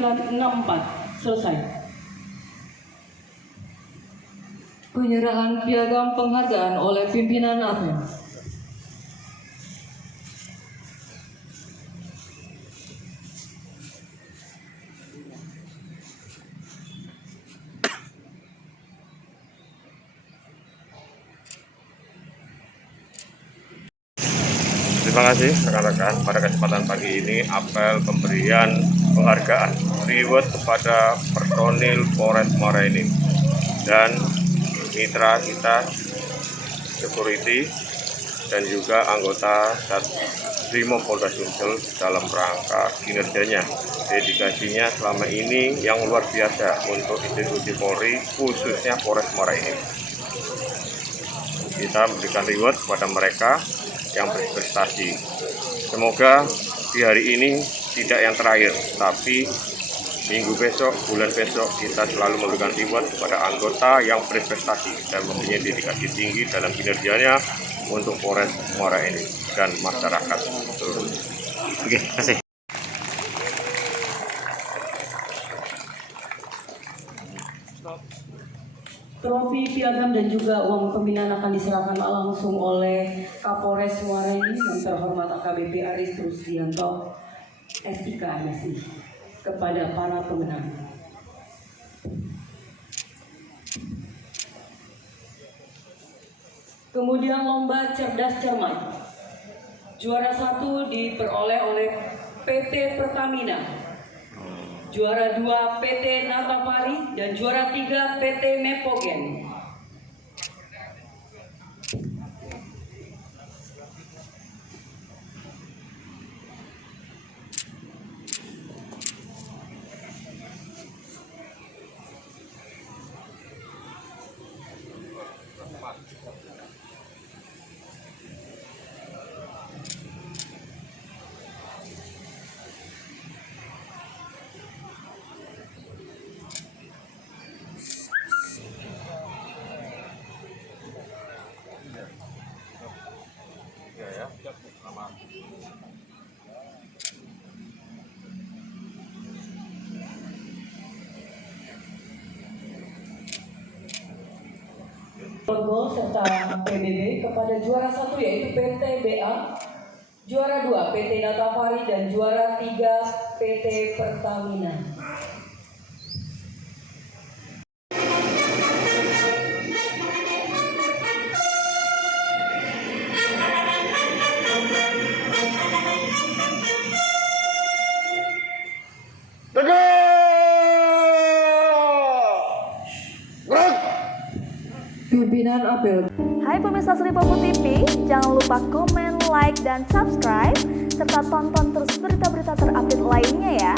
0964. Selesai. Penyerahan piagam penghargaan oleh pimpinan APEM. Terima kasih rekan-rekan, pada kesempatan pagi ini apel pemberian penghargaan reward kepada personil Polres Muara Enim dan mitra kita security dan juga anggota Brimob Polda Sumsel dalam rangka kinerjanya, dedikasinya selama ini yang luar biasa untuk institusi Polri, khususnya Polres Muara Enim. Kita memberikan reward kepada mereka yang berprestasi. Semoga di hari ini tidak yang terakhir, tapi minggu besok, bulan besok kita selalu memberikan reward kepada anggota yang berprestasi dan mempunyai dedikasi tinggi dalam kinerjanya untuk Polres Muara Enim dan masyarakat seluruhnya. Oke, terima kasih. Trofi, piagam, dan juga uang pembinaan akan diserahkan langsung oleh Kapolres Muara Enim yang terhormat AKBP Aris Rusdianto, SIK MSI, kepada para pemenang. Kemudian lomba cerdas cermat. Juara 1 diperoleh oleh PT Pertamina. Juara 2 PT Natafari dan juara 3 PT Mepogen. Logo serta PBB kepada juara 1 yaitu PT BA, juara 2 PT Natafari dan juara 3 PT Pertamina. Pimpinan APEL. Hai pemirsa Sri Popo TV, jangan lupa komen, like, dan subscribe, serta tonton terus berita-berita terupdate lainnya ya.